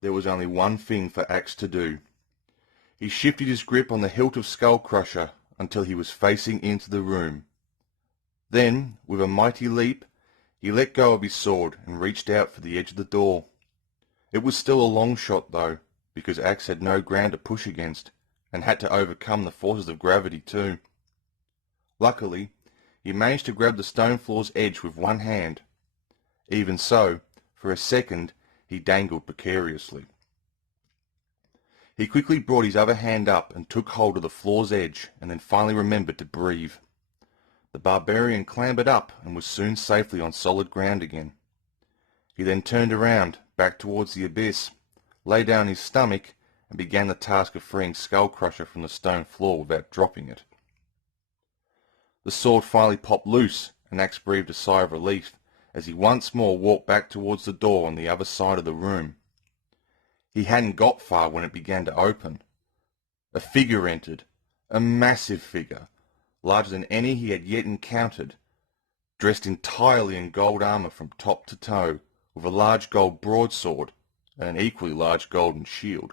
there was only one thing for Axe to do. He shifted his grip on the hilt of Skull Crusher until he was facing into the room. Then, with a mighty leap, he let go of his sword and reached out for the edge of the door. It was still a long shot, though, because Axe had no ground to push against, and had to overcome the forces of gravity too. Luckily, he managed to grab the stone floor's edge with one hand. Even so, for a second, he dangled precariously. He quickly brought his other hand up and took hold of the floor's edge, and then finally remembered to breathe. The barbarian clambered up and was soon safely on solid ground again. He then turned around, back towards the abyss, lay down on his stomach, and began the task of freeing Skull Crusher from the stone floor without dropping it. The sword finally popped loose, and Axe breathed a sigh of relief as he once more walked back towards the door on the other side of the room. He hadn't got far when it began to open. A figure entered, a massive figure, larger than any he had yet encountered, dressed entirely in gold armour from top to toe, with a large gold broadsword and an equally large golden shield.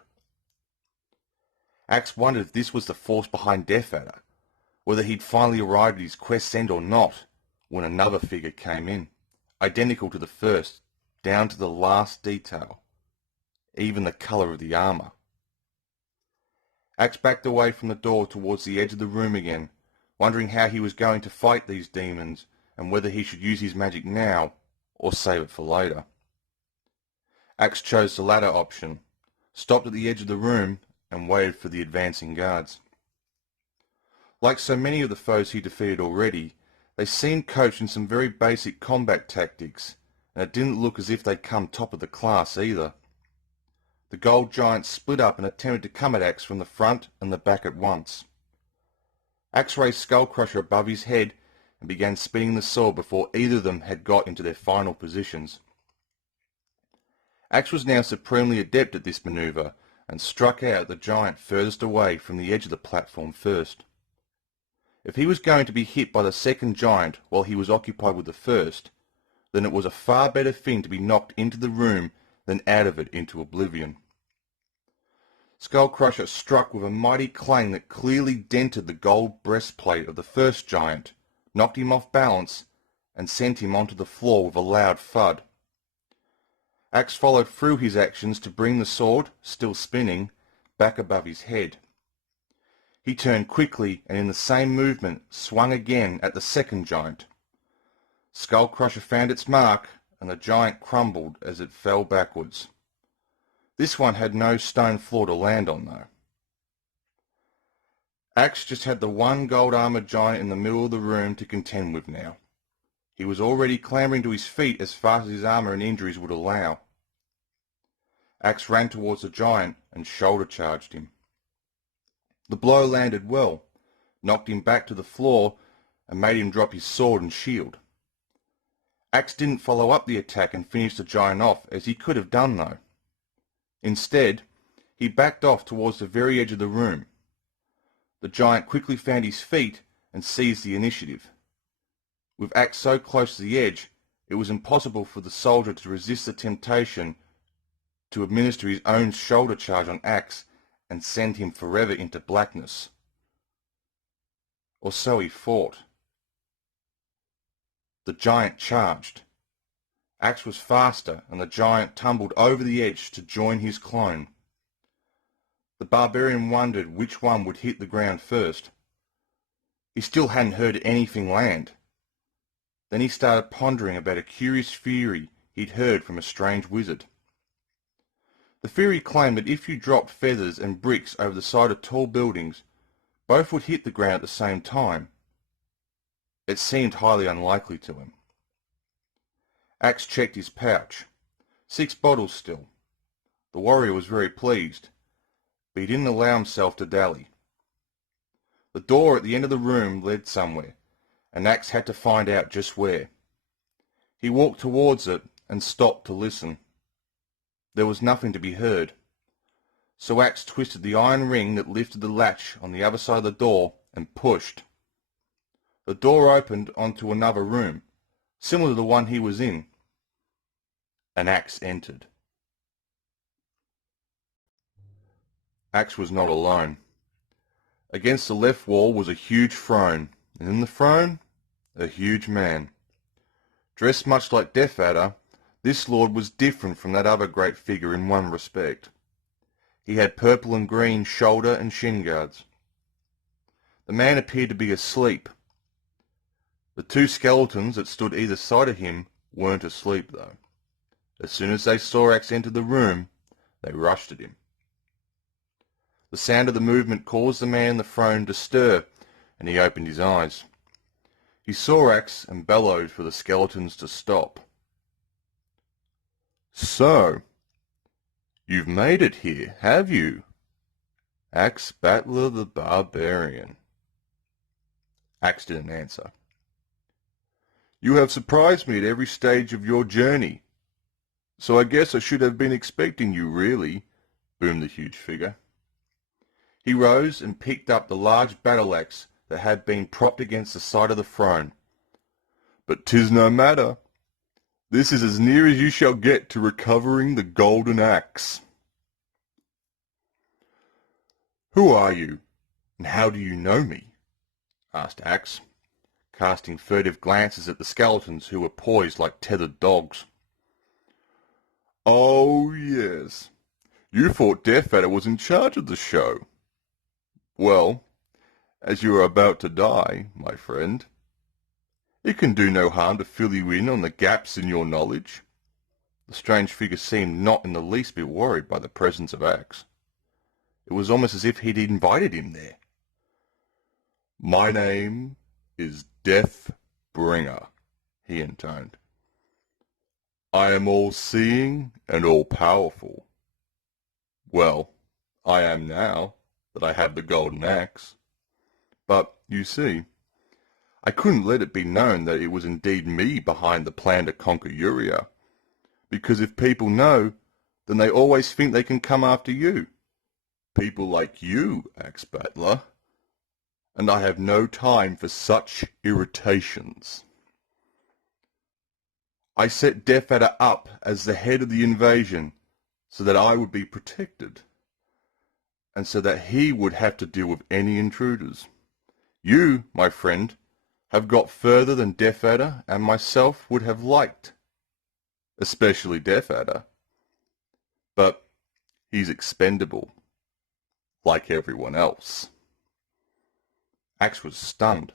Axe wondered if this was the force behind Death Adder, whether he'd finally arrived at his quest's end or not, when another figure came in, identical to the first, down to the last detail, even the colour of the armour. Axe backed away from the door towards the edge of the room again, wondering how he was going to fight these demons, and whether he should use his magic now, or save it for later. Axe chose the latter option, stopped at the edge of the room, and waited for the advancing guards. Like so many of the foes he defeated already, they seemed coached in some very basic combat tactics, and it didn't look as if they'd come top of the class either. The gold giant split up and attempted to come at Axe from the front and the back at once. Axe raised Skull Crusher above his head and began spinning the sword before either of them had got into their final positions. Axe was now supremely adept at this manoeuvre, and struck out at the giant furthest away from the edge of the platform first. If he was going to be hit by the second giant while he was occupied with the first, then it was a far better thing to be knocked into the room than out of it into oblivion. Skull Crusher struck with a mighty clang that clearly dented the gold breastplate of the first giant, knocked him off balance, and sent him onto the floor with a loud thud. Axe followed through his actions to bring the sword, still spinning, back above his head. He turned quickly and in the same movement swung again at the second giant. Skull Crusher found its mark, and the giant crumbled as it fell backwards. This one had no stone floor to land on, though. Axe just had the one gold-armoured giant in the middle of the room to contend with now. He was already clambering to his feet as fast as his armour and injuries would allow. Axe ran towards the giant and shoulder-charged him. The blow landed well, knocked him back to the floor, and made him drop his sword and shield. Axe didn't follow up the attack and finish the giant off, as he could have done, though. Instead, he backed off towards the very edge of the room. The giant quickly found his feet and seized the initiative. With Axe so close to the edge, it was impossible for the soldier to resist the temptation to administer his own shoulder charge on Axe and send him forever into blackness. Or so he thought. The giant charged. Axe was faster, and the giant tumbled over the edge to join his clone. The barbarian wondered which one would hit the ground first. He still hadn't heard anything land. Then he started pondering about a curious theory he'd heard from a strange wizard. The theory claimed that if you dropped feathers and bricks over the side of tall buildings, both would hit the ground at the same time. It seemed highly unlikely to him. Axe checked his pouch. 6 bottles still. The warrior was very pleased, but he didn't allow himself to dally. The door at the end of the room led somewhere, and Axe had to find out just where. He walked towards it and stopped to listen. There was nothing to be heard, so Axe twisted the iron ring that lifted the latch on the other side of the door and pushed. The door opened onto another room, similar to the one he was in. An Axe entered. Axe was not alone. Against the left wall was a huge throne, and in the throne, a huge man. Dressed much like Death Adder, this lord was different from that other great figure in one respect. He had purple and green shoulder and shin guards. The man appeared to be asleep. The two skeletons that stood either side of him weren't asleep, though. As soon as they saw Axe enter the room, they rushed at him. The sound of the movement caused the man in the throne to stir, and he opened his eyes. He saw Axe and bellowed for the skeletons to stop. "So, you've made it here, have you? Axe Battler the Barbarian." Axe didn't answer. "You have surprised me at every stage of your journey, so I guess I should have been expecting you, really," boomed the huge figure. He rose and picked up the large battle-axe that had been propped against the side of the throne. "But 'tis no matter. This is as near as you shall get to recovering the golden axe." "Who are you, and how do you know me?" asked Axe, casting furtive glances at the skeletons who were poised like tethered dogs. "Oh, yes. You thought Death Adder was in charge of the show. Well, as you are about to die, my friend, it can do no harm to fill you in on the gaps in your knowledge." The strange figure seemed not in the least bit worried by the presence of Axe. It was almost as if he'd invited him there. "My name is Deathbringer," he intoned. "I am all-seeing and all-powerful. Well, I am now that I have the golden axe. But, you see, I couldn't let it be known that it was indeed me behind the plan to conquer Uria, because if people know, then they always think they can come after you. People like you, Axe Battler. And I have no time for such irritations. I set Death Adder up as the head of the invasion so that I would be protected, and so that he would have to deal with any intruders. You, my friend, have got further than Death Adder and myself would have liked, especially Death Adder. But he's expendable, like everyone else." Axe was stunned.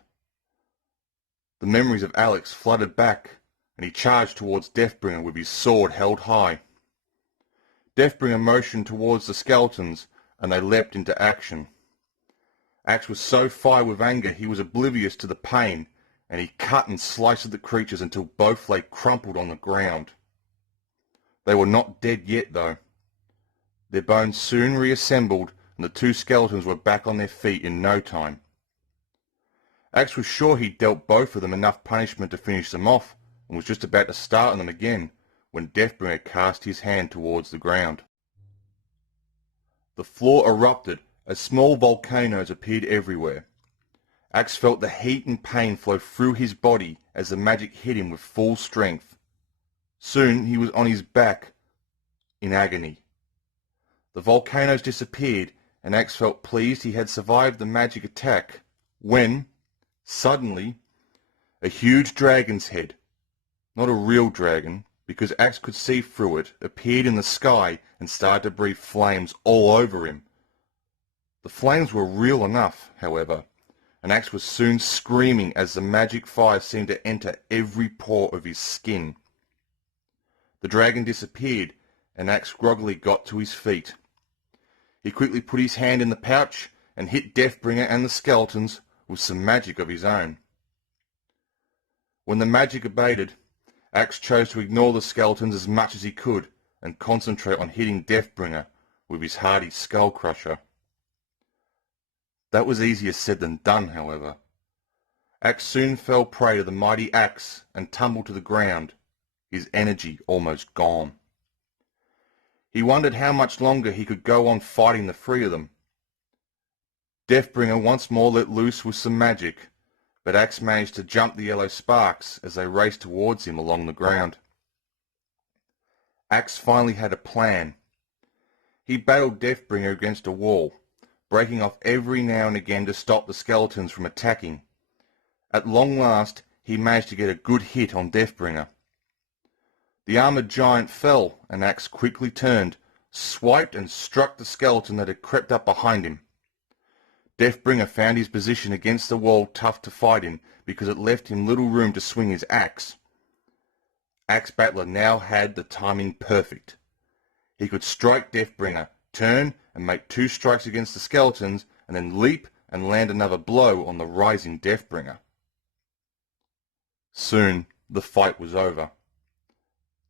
The memories of Alex flooded back, and he charged towards Deathbringer with his sword held high. Deathbringer motioned towards the skeletons, and they leapt into action. Axe was so fired with anger he was oblivious to the pain, and he cut and sliced at the creatures until both lay crumpled on the ground. They were not dead yet, though. Their bones soon reassembled, and the two skeletons were back on their feet in no time. Axe was sure he'd dealt both of them enough punishment to finish them off, and was just about to start on them again, when Deathbringer cast his hand towards the ground. The floor erupted as small volcanoes appeared everywhere. Axe felt the heat and pain flow through his body as the magic hit him with full strength. Soon he was on his back in agony. The volcanoes disappeared, and Axe felt pleased he had survived the magic attack, when, suddenly, a huge dragon's head, not a real dragon, because Axe could see through it, appeared in the sky and started to breathe flames all over him. The flames were real enough, however, and Axe was soon screaming as the magic fire seemed to enter every pore of his skin. The dragon disappeared, and Axe groggily got to his feet. He quickly put his hand in the pouch and hit Deathbringer and the skeletons with some magic of his own. When the magic abated, Axe chose to ignore the skeletons as much as he could and concentrate on hitting Deathbringer with his hardy skull crusher. That was easier said than done, however. Axe soon fell prey to the mighty axe and tumbled to the ground, his energy almost gone. He wondered how much longer he could go on fighting the three of them. Deathbringer once more let loose with some magic, but Axe managed to jump the yellow sparks as they raced towards him along the ground. Axe finally had a plan. He battled Deathbringer against a wall, breaking off every now and again to stop the skeletons from attacking. At long last, he managed to get a good hit on Deathbringer. The armoured giant fell, and Axe quickly turned, swiped and struck the skeleton that had crept up behind him. Deathbringer found his position against the wall tough to fight in because it left him little room to swing his axe. Axe Battler now had the timing perfect. He could strike Deathbringer, turn and make 2 strikes against the skeletons, and then leap and land another blow on the rising Deathbringer. Soon the fight was over.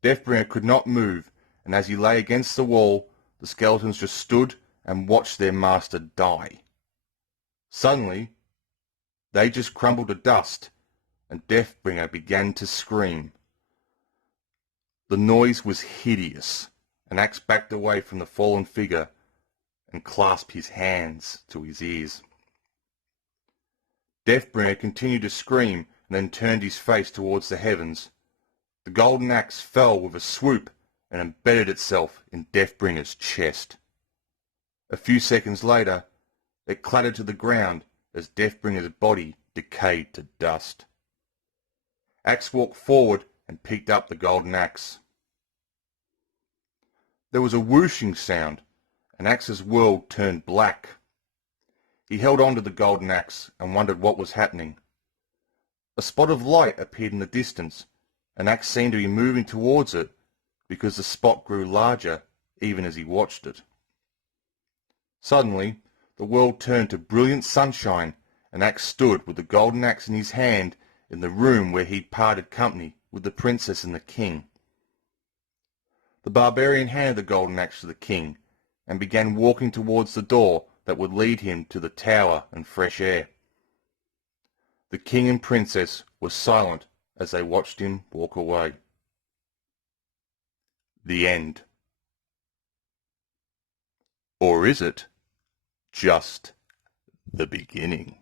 Deathbringer could not move, and as he lay against the wall, the skeletons just stood and watched their master die. Suddenly, they just crumbled to dust, and Deathbringer began to scream. The noise was hideous, and Axe backed away from the fallen figure and clasped his hands to his ears. Deathbringer continued to scream and then turned his face towards the heavens. The golden axe fell with a swoop and embedded itself in Deathbringer's chest. A few seconds later, it clattered to the ground as Deathbringer's body decayed to dust. Axe walked forward and picked up the golden axe. There was a whooshing sound, and Axe's world turned black. He held on to the golden axe and wondered what was happening. A spot of light appeared in the distance, and Axe seemed to be moving towards it because the spot grew larger even as he watched it. Suddenly, the world turned to brilliant sunshine, and Axe stood with the golden axe in his hand in the room where he'd parted company with the princess and the king. The barbarian handed the golden axe to the king and began walking towards the door that would lead him to the tower and fresh air. The king and princess were silent as they watched him walk away. The end. Or is it just the beginning?